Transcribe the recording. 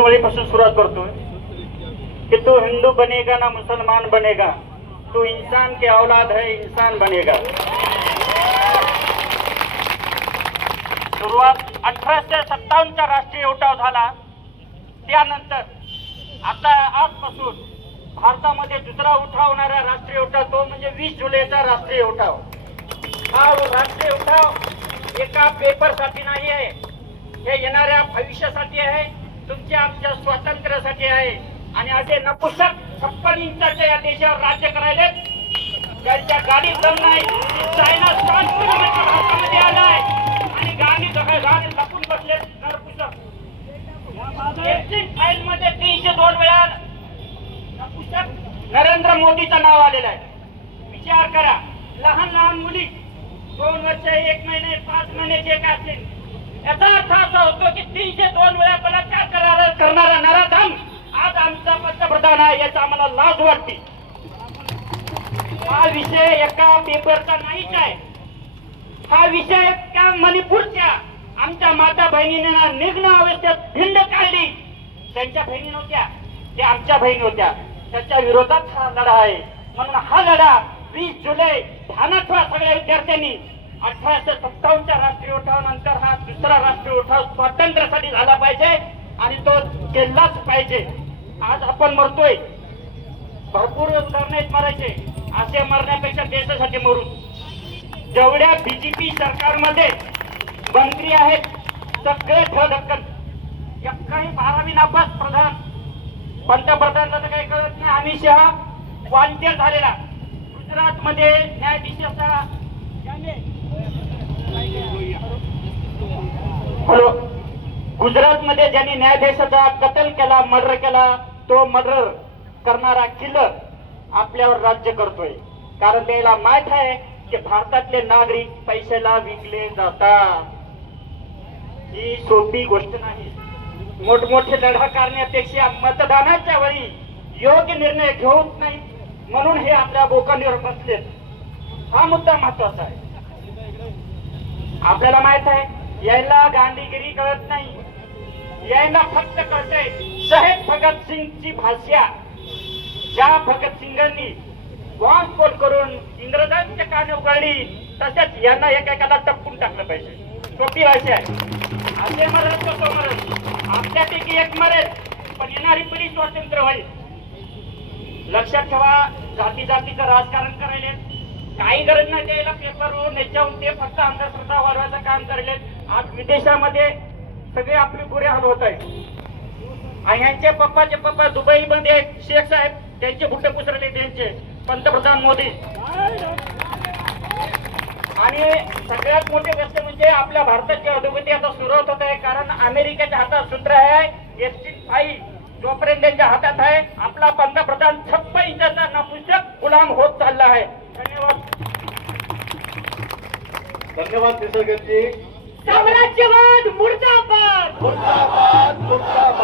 पासून सुरुवात करतोय कि तू हिंदू बनेगा ना मुसलमान बनेगा, तू इंसान के औलाद है, इंसान बनेगा। सुरुवात 1857चा राष्ट्रीय उठाव झाला। त्यानंतर आता आजपासून भारतामध्ये दुसरा उठाव होणारा राष्ट्रीय उठाव तो म्हणजे 20 जुलैचा राष्ट्रीय उठाव। हा राष्ट्रीय उठाव एका पेपरसाठी नाही आहे, हे येणाऱ्या भविष्यासाठी आहे, तुमच्या आमच्या स्वातंत्र्यासाठी आहे। आणि असे नपुसक 56 इंचाच्या या देशावर राज्य करायले त्यांच्या गाडी दम नाही, चायना 7 किलोमीटर भारतामध्ये आलाय आणि गाडी लपून बसले नपुसक। फाईल मध्ये 302 वेळा नपुसक नरेंद्र मोदीचं नाव आलेलं आहे। विचार करा, लहान लहान मुली 2 वर्ष 1 महिने 5 महिन्याचे का असतील, याचा अर्थ असा होतो की 302 वेळा बलात्कार करणारा नराधम आज आमचा पंतप्रधान आहे, याचा आम्हाला लाज वाटते। हा विषय एका पेपरचा नाहीच आहे, हा विषय त्या मणिपूरच्या आमच्या माता बहिणींना निग्न अवस्थेत भिंड काढली, त्यांच्या बहिणी नव्हत्या, त्या आमच्या बहिणी होत्या, त्याच्या विरोधात हा लढा आहे। म्हणून हा लढा 20 जुलै ध्यानात ठेवा सगळ्या विद्यार्थ्यांनी। 1857च्या राष्ट्रीय उठावानंतर हा दुसरा राष्ट्रीय उठाव स्वातंत्र्यासाठी झाला पाहिजे आणि तो केलाच पाहिजे। आज आपण मरतोय, भरपूर उदाहरण मरायचे, असे मरण्यापेक्षा देशासाठी मरू। जेवढ्या बीजेपी सरकारमध्ये मंत्री आहेत सगळे ठळकन, काही 12वी नापास प्रधान, पंतप्रधानाला तर काही कळत नाही। अमित शहा वॉन्टेड झालेला, गुजरात मध्ये न्यायाधीशाचा गुजरात मध्ये ज्यांनी न्यायाधीशाचा कत्ल केला, मर्डर केला, तो मर्डर करणारा किलर आपल्यावर राज्य करतोय। कारण त्याला माहित आहे की भारतातले नागरिक पैशाला विकले जातात, ही सोपी गोष्ट नाही। मोठमोठे लढा करण्यापेक्षा मतदानाच्या वेळी योग्य निर्णय घेऊन नाही, म्हणून हे आपल्या बोकांवर बसलेत। हा मुद्दा महत्वाचा आहे। आपल्याला माहित आहे यायला गांधीगिरी कळत नाही, यायला फक्त कळतंय शहीद भगत सिंगची भाषा। ज्या भगत सिंगांनी बॉम्ब स्फोट करून इंग्रजांच्या काने उघडली, तसेच यांना एकेकाला टपकून टाकलं पाहिजे। सोपी भाषा आहे। असे मरत तो मरत, आपल्यापैकी एक मरेल पण येणारी पिढी स्वातंत्र्य होईल। लक्षात ठेवा, जाती जातीचं राजकारण करायले काही गरज नाही, द्यायला पेपरवर नेच्याहून ते फक्त अंधश्रद्धा वाढवायचं काम करायले। आज विदेशामध्ये सगळे आपले बुरे हाल होत आहे आणि यांचे पप्पाचे पप्पा दुबई मध्ये शेख साहेब, त्यांचे बुट्टे पुसरले त्यांचे पंतप्रधान मोदी। आणि सगळ्यात मोठी गोष्ट म्हणजे आपल्या भारताची अधोगती आता सुरुवात होत आहे, कारण अमेरिकेच्या हातात सूत्र आहे F-5, जोपर्यंत त्यांच्या हातात आहे आपला पंतप्रधान 56 इंचाचा नपुसक गुलाम होत चालला आहे। धन्यवाद। धन्यवाद निसर्गजी। साम्राज्यवाद मुर्दाबाद, मुर्दाबाद मुर्दाबाद।